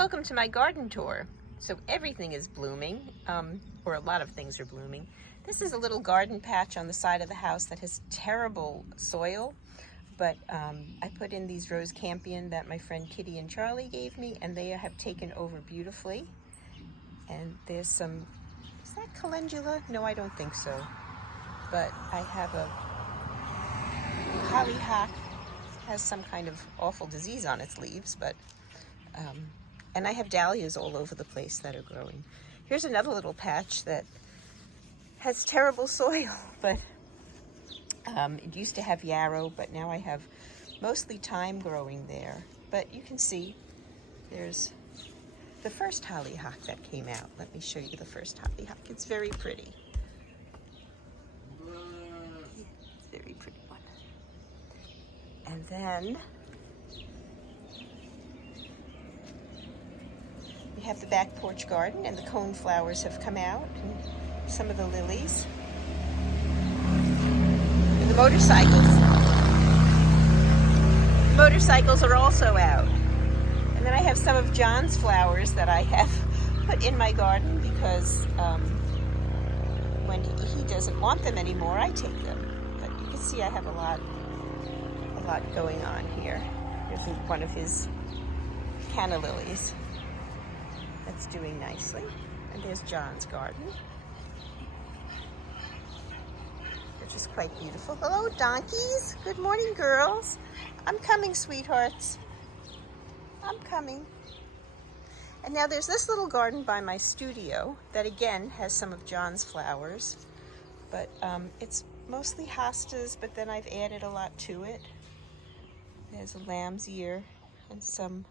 Welcome to my garden tour. So everything is blooming, or a lot of things are blooming. This is a little garden patch on the side of the house that has terrible soil, but I put in these rose campion that my friend Kitty and Charlie gave me, and they have taken over beautifully. And there's some, is that calendula? No, I don't think so. But I have a hollyhock, has some kind of awful disease on its leaves, but and I have dahlias all over the place that are growing. Here's another little patch that has terrible soil, but it used to have yarrow, but now I have mostly thyme growing there. But you can see there's the first hollyhock that came out. Let me show you the first hollyhock. It's very pretty. It's a very pretty one. And then we have the back porch garden, and the cone flowers have come out, and some of the lilies. And the motorcycles are also out. And then I have some of John's flowers that I have put in my garden because when he doesn't want them anymore, I take them. But you can see I have a lot going on here. Here's one of his canna lilies that's doing nicely. And there's John's garden, which is quite beautiful. Hello, donkeys. Good morning, girls. I'm coming, sweethearts. I'm coming. And now there's this little garden by my studio that again has some of John's flowers, but it's mostly hostas, but then I've added a lot to it. There's a lamb's ear and some,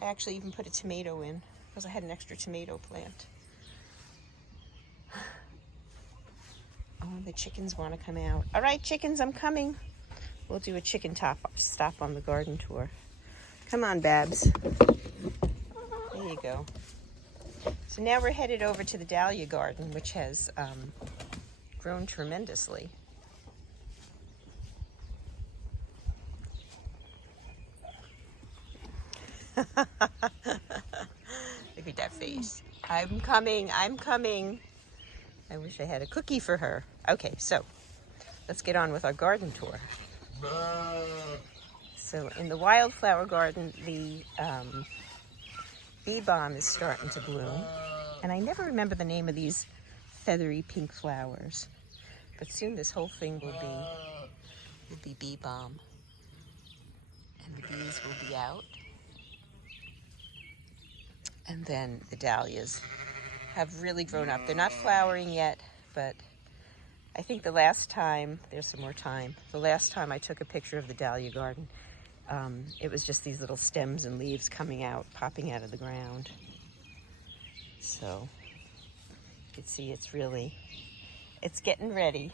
I actually even put a tomato in because I had an extra tomato plant. Oh, the chickens want to come out. All right, chickens, I'm coming. We'll do a chicken stop on the garden tour. Come on, Babs. There you go. So now we're headed over to the dahlia garden, which has grown tremendously. Look at that face. I'm coming, I'm coming. I wish I had a cookie for her. Okay, so let's get on with our garden tour. So in the wildflower garden, the bee balm is starting to bloom. And I never remember the name of these feathery pink flowers. But soon this whole thing will be bee balm. And the bees will be out. And then the dahlias have really grown up. They're not flowering yet, but I think the last time, there's some more time, the last time I took a picture of the dahlia garden, it was just these little stems and leaves coming out, popping out of the ground. So you can see it's getting ready.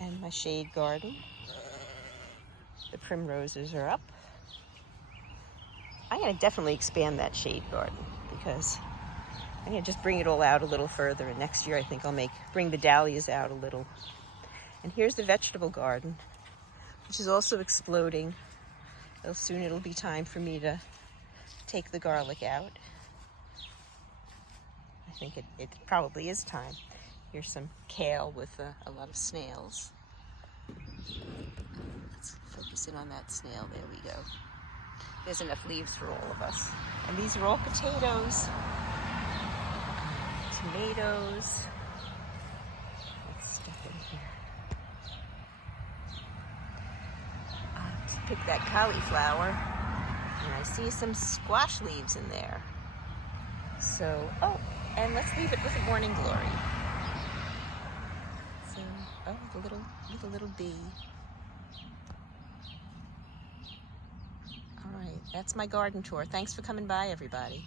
And my shade garden, the primroses are up. I'm going to definitely expand that shade garden because I'm going to just bring it all out a little further, and next year I think I'll bring the dahlias out a little. And here's the vegetable garden, which is also exploding. Soon it'll be time for me to take the garlic out. I think it probably is time. Here's some kale with a lot of snails. Let's focus in on that snail. There we go. There's enough leaves for all of us. And these are all potatoes. Tomatoes. Let's step in here. To pick that cauliflower, and I see some squash leaves in there. So, oh, and let's leave it with a morning glory. So, oh, the little bee. All right, that's my garden tour. Thanks for coming by, everybody.